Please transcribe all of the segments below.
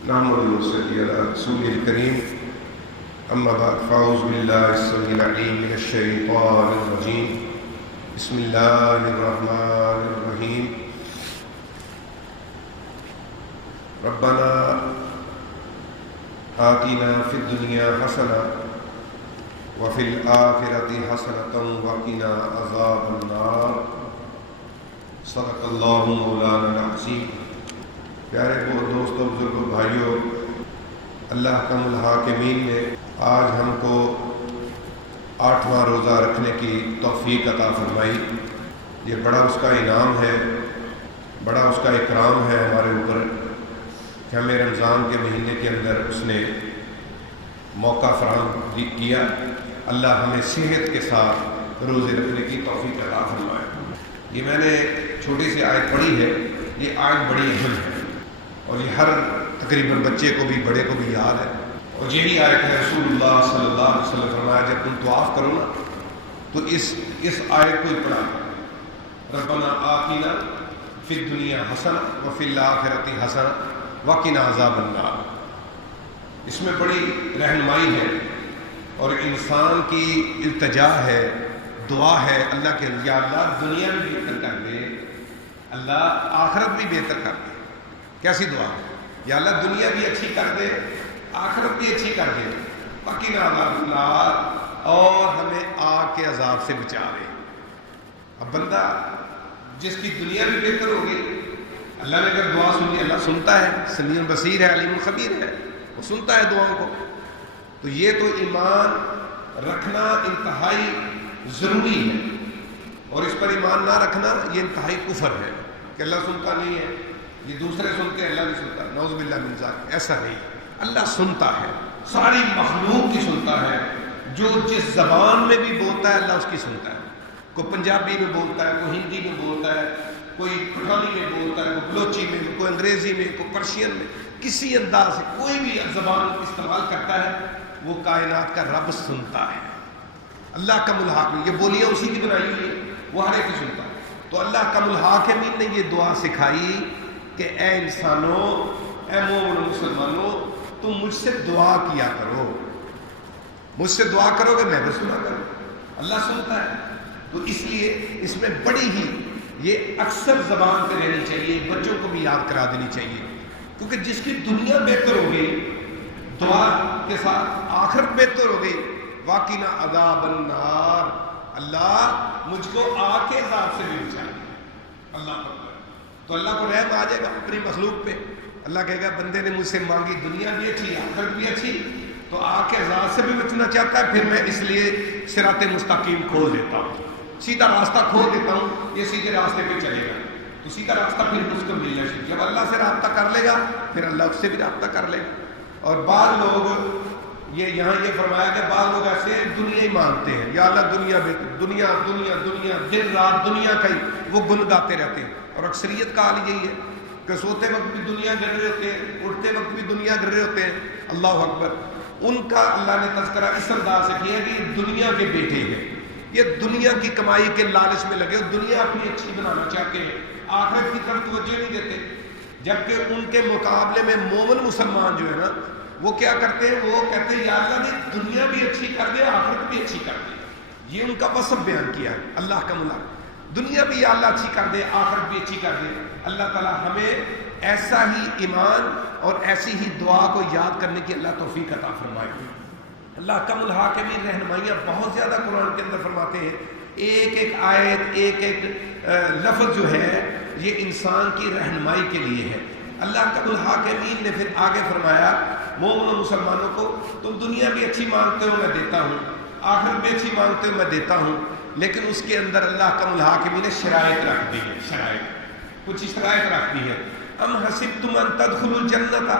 نحمده ونصلي على رسوله الكريم أما بعد فأعوذ بالله السميع العليم من الشيطان الرجيم بسم الله الرحمن الرحيم ربنا آتنا في الدنيا حسنة وفي الآخرة حسنة وقنا عذاب النار صدق الله مولانا العظيم۔ پیارے دوستوں، بزرگوں، بھائیوں، اللہ کم الحاکمین نے آج ہم کو 8واں روزہ رکھنے کی توفیق عطا فرمائی۔ یہ بڑا اس کا انعام ہے، بڑا اس کا اکرام ہے ہمارے اوپر کہ ہمیں رمضان کے مہینے کے اندر اس نے موقع فراہم کیا۔ اللہ ہمیں صحت کے ساتھ روزے رکھنے کی توفیق عطا فرمائے۔ یہ میں نے چھوٹی سی آیت پڑھی ہے، یہ آیت بڑی اہم ہے اور یہ ہر تقریباً بچے کو بھی بڑے کو بھی یاد ہے، اور یہی آیت ہے رسول اللہ صلی اللہ علیہ وسلم فرمایا جب تم طواف کرو نا تو اس آیت کو ہی پڑھا کرو، ربنا آتنا فی الدنیا حسنہ وفی الآخرۃ حسنہ وقنا عذاب النار۔ اس میں بڑی رہنمائی ہے اور انسان کی التجا ہے، دعا ہے اللہ کے یا اللہ دنیا بھی بہتر کر دے، اللہ آخرت بھی بہتر کر دے۔ کیسی دعا ہے؟ یا اللہ دنیا بھی اچھی کر دے، آخرت بھی اچھی کر دے، وقنا عذاب النار، اور ہمیں آگ کے عذاب سے بچا دے۔ اب بندہ جس کی دنیا بھی بہتر ہوگی، اللہ نے اگر دعا سنی، اللہ سنتا ہے، سمیع بصیر ہے، علیم خبیر ہے، وہ سنتا ہے دعاؤں کو۔ تو یہ تو ایمان رکھنا انتہائی ضروری ہے، اور اس پر ایمان نہ رکھنا یہ انتہائی کفر ہے کہ اللہ سنتا نہیں ہے، یہ دوسرے سنتے ہیں اللہ نہیں سنتا، نعوذ باللہ من ذالک۔ ایسا نہیں، اللہ سنتا ہے، ساری مخلوق کی سنتا ہے، جو جس زبان میں بھی بولتا ہے اللہ اس کی سنتا ہے۔ کوئی پنجابی میں بولتا ہے، کوئی ہندی میں بولتا ہے، کوئی پٹھانی میں بولتا ہے، کوئی بلوچی میں، کوئی انگریزی میں، کوئی پرشین میں، کسی انداز سے کوئی بھی زبان استعمال کرتا ہے، وہ کائنات کا رب سنتا ہے۔ اللہ کم الحاکمین، یہ بولیاں اسی کی بنائی ہوئی ہے، وہ ہر ایک کی سنتا ہے۔ تو اللہ کم الحاکمین نے یہ دعا سکھائی کہ اے انسانوں، اے مومن مسلمانوں، تم مجھ سے دعا کیا کرو، مجھ سے دعا کرو گے میں بھی سنا کروں۔ اللہ سنتا ہے، تو اس لیے اس میں بڑی ہی یہ اکثر زبان پہ رہنی چاہیے، بچوں کو بھی یاد کرا دینی چاہیے، کیونکہ جس کی دنیا بہتر ہو گئی دعا کے ساتھ آخرت بہتر ہو گئی، واقعنا عذاب النار، اللہ مجھ کو آگ کے عذاب سے بھی بچائے۔ اللہ اکبر۔ تو اللہ کو رحم آ جائے گا اپنی مخلوق پہ، اللہ کہے گا بندے نے مجھ سے مانگی دنیا بھی اچھی آخرت بھی اچھی، تو آگ کے عذاب سے بھی بچنا چاہتا ہے، پھر میں اس لیے صراط مستقیم کھول دیتا ہوں، سیدھا راستہ کھول دیتا ہوں، یہ سیدھے راستے پہ چلے گا، تو سیدھا راستہ پھر اس کو ملنا شروع۔ جب اللہ سے رابطہ کر لے گا پھر اللہ اس سے بھی رابطہ کر لے گا۔ اور بعض لوگ یہاں یہ فرمایا کہ بعض لوگ ایسے دنیا ہی مانگتے ہیں، یا اللہ دنیا بہتر، دنیا دنیا دنیا، دن رات دنیا کا ہی وہ گن گاتے رہتے ہیں، اور اکثریت کا حال یہی ہے کہ سوتے وقت بھی دنیا گر رہے ہوتے ہیں، اٹھتے وقت بھی دنیا گر رہے ہوتے ہیں۔ اللہ اکبر۔ ان کا اللہ نے تذکرہ اس انداز سے کیا کہ یہ دنیا کے بیٹے ہیں، یہ دنیا کی کمائی کے لالچ میں لگے، دنیا اپنی اچھی بنانا چاہتے ہیں، آخرت کی طرف توجہ نہیں دیتے۔ جبکہ ان کے مقابلے میں مومن مسلمان جو ہے نا، وہ کیا کرتے ہیں، وہ کہتے ہیں یا اللہ نے دنیا بھی اچھی کر دے، آخرت بھی اچھی کر دے۔ یہ ان کا وصف بیان کیا ہے اللہ کا ملا، دنیا بھی یا اللہ اچھی کر دے، آخرت بھی اچھی کر دے۔ اللہ تعالی ہمیں ایسا ہی ایمان اور ایسی ہی دعا کو یاد کرنے کی اللہ توفیق عطا فرمائے۔ اللہ کم الحاکمین رہنمائیاں بہت زیادہ قرآن کے اندر فرماتے ہیں، ایک ایک آیت، ایک ایک لفظ جو ہے یہ انسان کی رہنمائی کے لیے ہے۔ اللہ کم الحاکمین نے پھر آگے فرمایا مومن مسلمانوں کو، تم دنیا بھی اچھی مانگتے ہو میں دیتا ہوں، آخرت بھی اچھی مانگتے ہو میں دیتا ہوں، لیکن اس کے اندر اللہ کم الحاکمین نے شرائط رکھ دی ہے، شرائط، کچھ شرائط رکھ دی ہے۔ ام حسبتم ان تدخلوا الجنۃ،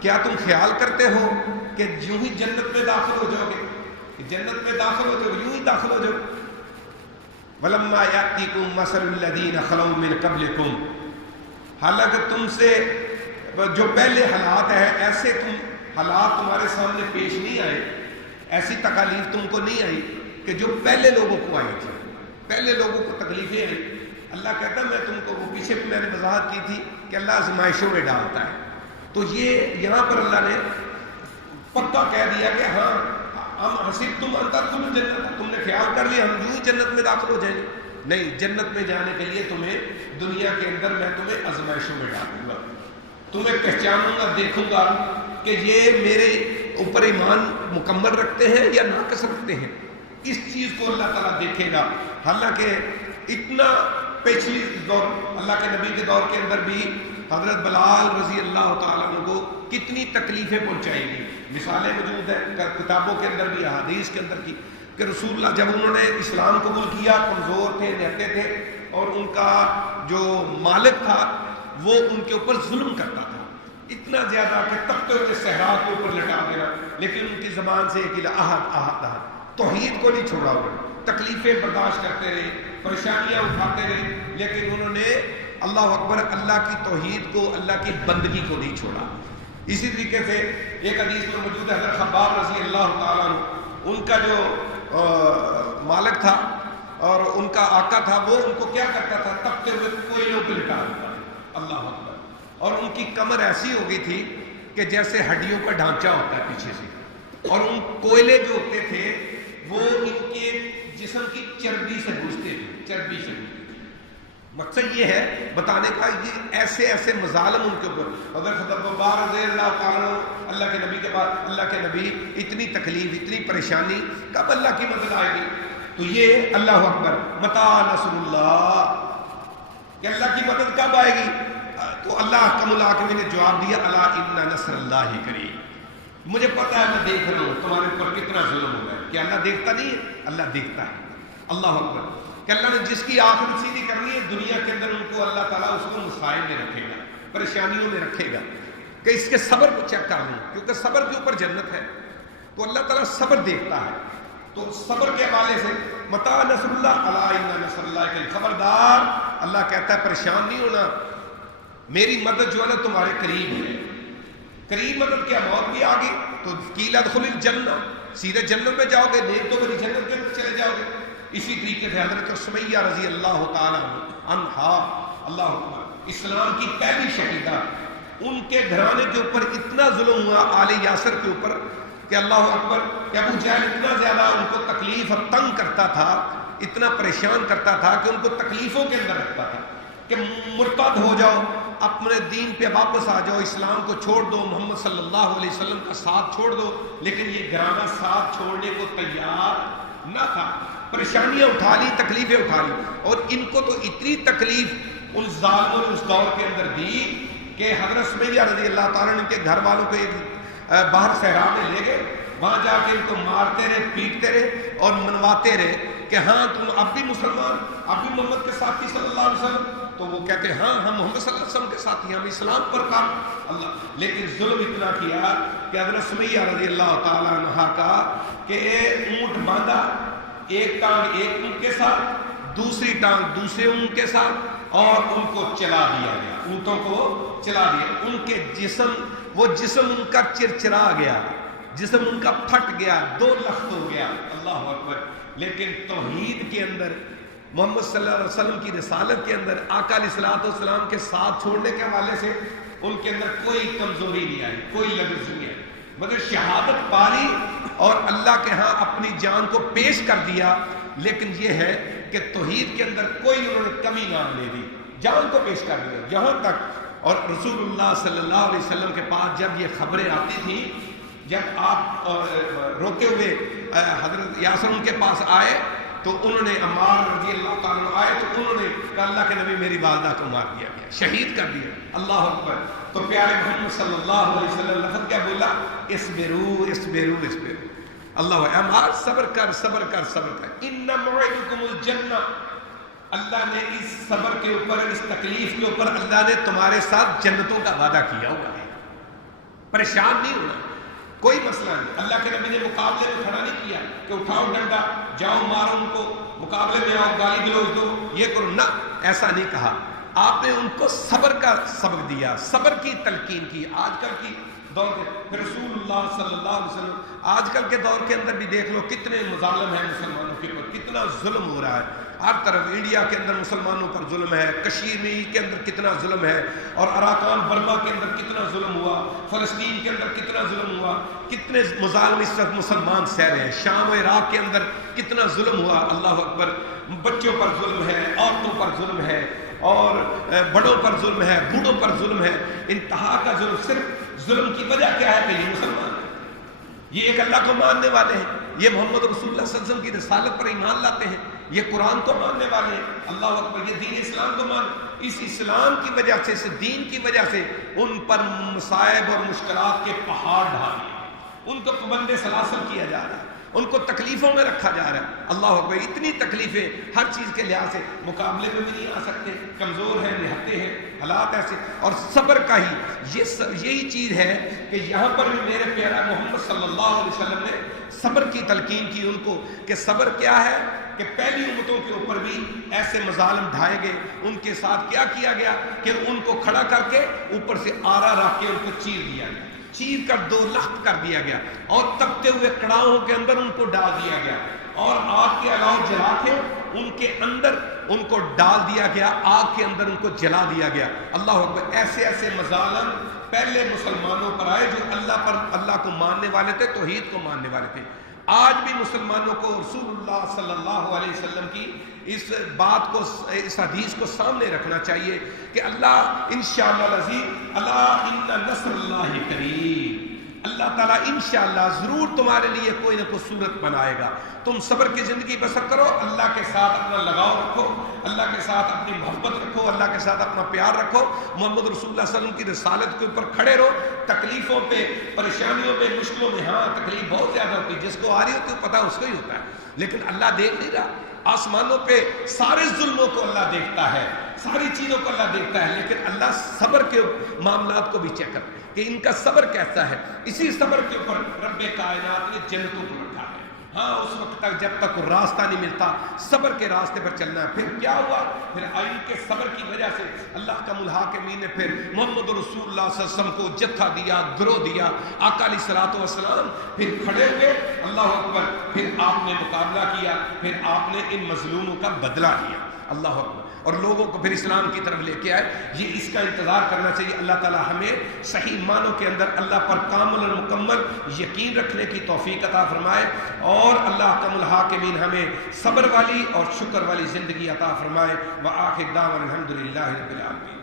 کیا تم خیال کرتے ہو کہ یوں ہی جنت میں داخل ہو جاؤ گے، جنت میں داخل ہو جاؤ، یوں ہی داخل ہو جاؤ۔ ولما یاتیکم مثل الذین خلوا من قبلکم، حالانکہ تم سے جو پہلے حالات ہیں ایسے حالات تمہارے سامنے پیش نہیں آئے، ایسی تکالیف تم کو نہیں آئی کہ جو پہلے لوگوں کو آئی تھی، پہلے لوگوں کو تکلیفیں آئی۔ اللہ کہتا ہے میں تم کو، وہ پیچھے بھی میں نے وضاحت کی تھی کہ اللہ آزمائشوں میں ڈالتا ہے، تو یہ یہاں پر اللہ نے پکا کہہ دیا کہ ہاں ہم حسبتم ان تدخلوا الجنہ، تم نے خیال کر لیا ہم یوں جنت میں داخل ہو جائیں گے؟ نہیں، جنت میں جانے کے لیے تمہیں دنیا کے اندر میں تمہیں آزمائشوں میں ڈالوں گا، تمہیں پہچانوں گا، دیکھوں گا کہ یہ میرے اوپر ایمان مکمل رکھتے ہیں یا ناقص رکھتے ہیں۔ اس چیز کو اللہ تعالیٰ دیکھے گا۔ حالانکہ اتنا پچھلی دور اللہ کے نبی کے دور کے اندر بھی حضرت بلال رضی اللہ تعالیٰ عنہ کو کتنی تکلیفیں پہنچائی گئی، مثالیں موجود ہیں کتابوں کے اندر بھی، احادیث کے اندر کی، کہ رسول اللہ جب انہوں نے اسلام قبول کیا، کمزور تھے، نہتے تھے، اور ان کا جو مالک تھا وہ ان کے اوپر ظلم کرتا تھا اتنا زیادہ کہ تپتے ہوئے صحرا کے اوپر لٹا دینا، لیکن ان کی زبان سے ایک احد احد احد، توحید کو نہیں چھوڑا انہوں نے، تکلیفیں برداشت کرتے رہے، پریشانیاں اٹھاتے رہے، لیکن انہوں نے اللہ اکبر، اللہ کی توحید کو، اللہ کی بندگی کو نہیں چھوڑا۔ اسی طریقے سے ایک حدیث میں موجود ہے حضرت خباب رضی اللہ تعالیٰ عنہ، ان کا جو مالک تھا اور ان کا آقا تھا، وہ ان کو کیا کرتا تھا، تپتے ہوئے کوئلوں پہ لٹا دیتا تھا، اللہ اکبر، اور ان کی کمر ایسی ہو گئی تھی کہ جیسے ہڈیوں کا ڈھانچہ ہوتا ہے پیچھے سے، اور ان کوئلے جو ہوتے تھے وہ ان کے جسم کی چربی سے گھستے تھے، چربی سے۔ مقصد یہ ہے بتانے کا، یہ ایسے ایسے مظالم ان کے اوپر، حضرت خباب رضی اللہ تعالیٰ اللہ کے نبی کے بعد، اللہ کے نبی، اتنی تکلیف، اتنی پریشانی، کب اللہ کی مدد آئے گی؟ تو یہ اللہ اکبر، متى نصر اللہ، کہ اللہ کی مدد کب آئے گی؟ تو اللہ احکم الحاکمین نے جواب دیا، الا ان نصر اللہ قریب، مجھے پتا ہے، میں دیکھ رہا ہوں تمہارے اوپر کتنا ظلم ہو گیا۔ کہ اللہ دیکھتا نہیں ہے؟ اللہ دیکھتا ہے، اللہ اکبر، کہ اللہ نے جس کی آخرت سیدھی کرنی ہے دنیا کے اندر، ان کو اللہ تعالیٰ اس کو مصائب میں رکھے گا، پریشانیوں میں رکھے گا، کہ اس کے صبر کو چیک کر لوں، کیونکہ صبر کے اوپر جنت ہے، تو اللہ تعالیٰ صبر دیکھتا ہے۔ تو صبر کے حوالے سے متى نصر اللہ، الا ان نصر اللہ قریب، خبردار، اللہ کہتا ہے پریشان نہیں ہونا، میری مدد جو ہے نا تمہارے قریب ہے۔ قریب مدد کیا؟ موت بھی آ گئی تو قیل ادخل الجنہ، سیدھے جنت میں جاؤ گے، دیکھ تو میری جنت کے اندر چلے جاؤ گے۔ اسی طریقے سے حضرت سمیہ رضی اللہ تعالیٰ عنہا، اللہ اکبر، اسلام کی پہلی شہیدہ، ان کے گھرانے کے اوپر اتنا ظلم ہوا آل یاسر کے اوپر کہ اللہ اکبر، کہ ابو جہل اتنا زیادہ ان کو تکلیف اور تنگ کرتا تھا، اتنا پریشان کرتا تھا کہ ان کو تکلیفوں کے اندر رکھتا تھا کہ مرتد ہو جاؤ، اپنے دین پہ واپس آ جاؤ، اسلام کو چھوڑ دو، محمد صلی اللہ علیہ وسلم کا ساتھ چھوڑ دو، لیکن یہ گھرانہ ساتھ چھوڑنے کو تیار نہ تھا۔ پریشانیاں اٹھا لی، تکلیفیں اٹھا لی، اور ان کو تو اتنی تکلیف ان ظالموں نے اس دور کے اندر دی کہ حضرت سمیہ رضی اللہ تعالیٰ نے ان کے گھر والوں کو ایک باہر صحرا میں لے گئے، وہاں جا کے ان کو مارتے رہے، پیٹتے رہے اور منواتے رہے کہ ہاں تم اب بھی مسلمان، اب بھی محمد کے ساتھی صلی اللہ علیہ وسلم؟ تو وہ کہتے ہیں ہاں ہم محمد صلی اللہ علیہ وسلم کے ساتھی، ہم اسلام پر کام اللہ، لیکن ظلم اتنا کیا کہ حضرت سمیہ رضی اللہ تعالیٰ عنہ کا کہ اونٹ باندھا، ایک ٹانگ ایک اونٹ کے ساتھ، دوسری ٹانگ دوسرے اونٹ کے ساتھ، اور ان کو چلا دیا گیا، اونٹوں کو چلا دیا، ان کے جسم، وہ جسم ان کا چرچرا گیا، جسم ان کا پھٹ گیا، دو لخت ہو گیا، اللہ اکبر۔ لیکن توحید کے اندر، محمد صلی اللہ علیہ وسلم کی رسالت کے اندر، آقا علیہ الصلوۃ والسلام کے ساتھ چھوڑنے کے حوالے سے ان کے اندر کوئی کمزوری نہیں آئی، کوئی لغز نہیں آئی، مگر شہادت پالی اور اللہ کے ہاں اپنی جان کو پیش کر دیا۔ لیکن یہ ہے کہ توحید کے اندر کوئی انہوں نے کمی نہ لے دی، جان کو پیش کر دیا یہاں تک۔ اور رسول اللہ صلی اللہ علیہ وسلم کے پاس جب یہ خبریں آتی تھیں، جب آپ روکے ہوئے حضرت یاسر ان کے پاس آئے تو انہوں نے، عمار رضی اللہ تعالیٰ آئے تو انہوں نے کہا اللہ کے نبی میری والدہ کو مار دیا گیا، شہید کر دیا، اللہ اکبر۔ تو پیارے محمد صلی اللہ علیہ وسلم لفظ کیا بولا؟ اسبرو اسبرو اسبرو، اللہ عمار صبر کر صبر کر صبر کر، ان موعدکم الجنہ، اللہ نے اس صبر کے اوپر، اس تکلیف کے اوپر اللہ نے تمہارے ساتھ جنتوں کا وعدہ کیا ہوا ہے، پریشان نہیں ہونا، کوئی مسئلہ نہیں۔ اللہ کے نبی نے مقابلے میں کھڑا نہیں کیا کہ اٹھاؤ ڈنڈا، جاؤ مارو ان کو، مقابلے میں آؤ، گالی گلوچ دو، یہ کرو، نہ، ایسا نہیں کہا۔ آپ نے ان کو صبر کا سبق دیا، صبر کی تلقین کی۔ آج کل کی دور کے رسول اللہ صلی اللہ علیہ وسلم، آج کل کے دور کے اندر بھی دیکھ لو کتنے مظالم ہیں مسلمانوں کے اوپر، کتنا ظلم ہو رہا ہے۔ ہر طرف انڈیا کے اندر مسلمانوں پر ظلم ہے، کشمیر کے اندر کتنا ظلم ہے، اور اراکان برما کے اندر کتنا ظلم ہوا، فلسطین کے اندر کتنا ظلم ہوا، کتنے مظالم اس وقت مسلمان سہ رہے ہیں، شام و عراق کے اندر کتنا ظلم ہوا، اللہ اکبر، بچوں پر ظلم ہے، عورتوں پر ظلم ہے، اور بڑوں پر ظلم ہے، بوڑھوں پر ظلم ہے، انتہا کا ظلم۔ صرف ظلم کی وجہ کیا ہے کہ یہ مسلمان ہیں، یہ ایک اللہ کو ماننے والے ہیں، یہ محمد رسول اللہ صلی اللہ علیہ وسلم کی رسالت پر ایمان لاتے ہیں، یہ قرآن کو ماننے والے ہیں، اللہ اکبر، یہ دین اسلام کو مان، اس اسلام کی وجہ سے، اس دین کی وجہ سے ان پر مصائب اور مشکلات کے پہاڑ ڈھائے، ان کو پابند سلاسل کیا جا رہا ہے، ان کو تکلیفوں میں رکھا جا رہا ہے، اللہ اکبر، اتنی تکلیفیں ہر چیز کے لحاظ سے، مقابلے میں بھی نہیں آ سکتے، کمزور ہیں، نہتے ہیں، حالات ایسے، اور صبر کا ہی یہی چیز ہے کہ یہاں پر بھی میرے پیارا محمد صلی اللہ علیہ وسلم نے صبر کی تلقین کی ان کو، کہ صبر کیا ہے، کہ پہلی امتوں کے اوپر بھی ایسے مظالم ڈھائے گئے، ان کے ساتھ کیا کیا گیا کہ ان کو کھڑا کر کے اوپر سے آرا رکھ کے ان کو چیر دیا گیا، چیر کر دو لخت کر دیا گیا، اور تپتے ہوئے کڑاہوں کے اندر ان کو ڈال دیا گیا، اور آگ کے علاوہ جلا کے ان کے اندر ان کو ڈال دیا گیا، آگ کے اندر ان کو جلا دیا گیا، اللہ اکبر۔ ایسے ایسے مظالم پہلے مسلمانوں پر آئے جو اللہ کو ماننے والے تھے، توحید کو ماننے والے تھے۔ آج بھی مسلمانوں کو رسول اللہ صلی اللہ علیہ وسلم کی اس بات کو، اس حدیث کو سامنے رکھنا چاہیے کہ اللہ انشاءاللہ العزیز، اللہ ان نصر اللہ قریب، اللہ تعالیٰ انشاءاللہ ضرور تمہارے لیے کوئی نہ کوئی صورت بنائے گا، تم صبر کی زندگی بسر کرو، اللہ کے ساتھ اپنا لگاؤ رکھو، اللہ کے ساتھ اپنی محبت رکھو، اللہ کے ساتھ اپنا پیار رکھو، محمد رسول اللہ صلی اللہ علیہ وسلم کی رسالت کے اوپر کھڑے رہو، تکلیفوں پہ، پریشانیوں پہ، مشکلوں میں، ہاں تکلیف بہت زیادہ ہوتی ہے، جس کو آ رہی ہوتی ہے پتہ اس کو ہی ہوتا ہے، لیکن اللہ دیکھ نہیں رہا، آسمانوں پہ سارے ظلموں کو اللہ دیکھتا ہے، ساری چیزوں کو اللہ دیکھتا ہے، لیکن اللہ صبر کے معاملات کو بھی چیک کرتا ہے کہ ان کا صبر کیسا ہے۔ اسی صبر کے اوپر رب کائنات نے جنتوں کو رکھا ہے، ہاں اس وقت تک جب تک راستہ نہیں ملتا صبر کے راستے پر چلنا ہے۔ پھر کیا ہوا، پھر آئین کے صبر کی وجہ سے اللہ کا الحاکمین نے پھر محمد رسول اللہ صلی اللہ علیہ وسلم کو جتھا دیا، گروہ دیا، آقا علیہ الصلوۃ والسلام پھر کھڑے ہوئے، اللہ اکبر، پھر آپ نے مقابلہ کیا، پھر آپ نے ان مظلوموں کا بدلہ لیا، اللہ اکبر، اور لوگوں کو پھر اسلام کی طرف لے کے آئے۔ یہ اس کا انتظار کرنا چاہیے۔ اللہ تعالی ہمیں صحیح معنوں کے اندر اللہ پر کامل اور مکمل یقین رکھنے کی توفیق عطا فرمائے، اور اللہ کا الحاکمین ہمیں صبر والی اور شکر والی زندگی عطا فرمائے۔ وآخر دعوانا الحمدللہ رب العالمین۔